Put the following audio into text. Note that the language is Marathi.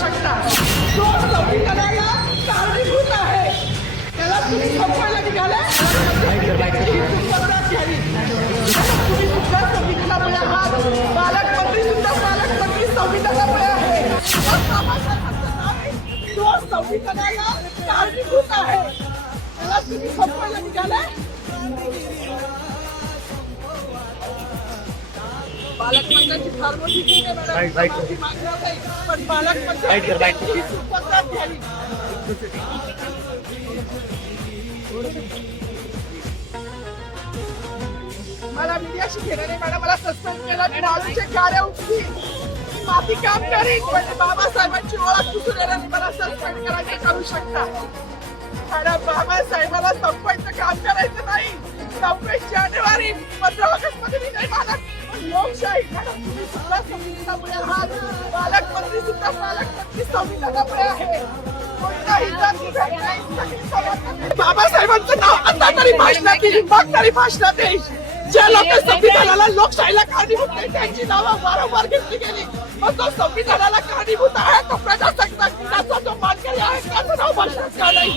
शकता. जो संविधानाला कारणीभूत आहे त्याला तुम्ही संपवायला निघाले. तुम्ही सुद्धा संविधानामुळे आहात. पालकमंत्री सुद्धा पालकमंत्री संविधानामुळे आहे. जो संविधानाला कारणीभूत आहे त्याला तुम्ही संपवायला निघाले. पालकमंत्र्यांची फार मोठी चूक आहे मॅडम. माफी मागणार नाही, पण पालकमंत्र्यांची चूक पत्रात घ्यावी. मला मीडियाशी घेणं नाही मॅडम. मला सस्पेंड केलं. मी माणूसचे कार्य उठली. मी माफी काम करीन, पण बाबासाहेबांची ओळख पुसून येणार नाही. मला सस्पेंड करायचे करू शकता मॅडम. बाबासाहेबाला संपवायचं काम करायचं नाही. 26 जानेवारी 15 ऑगस्ट मध्ये मी नाही मानत. लोकशाही मॅडम, तुम्ही सुद्धा संविधानामुळे आहात. पालकमंत्री सुद्धा पालकमंत्री संविधानामुळे आहे. कोणताही जाती भेद नाही. बाबासाहेबांचं नाव आता तरी भाषणात येईल, मग तरी भाषणात येईल. ज्या लोक संविधानाला लोकशाहीला कारणीभूत नाही त्यांची नावं वारंवार घेतली गेली. मग तो संविधानाला कारणीभूत आहे, तो प्रजासत्ताक दिनाचा जो मानकरी आहे त्याचं नाव भाषणात का नाही.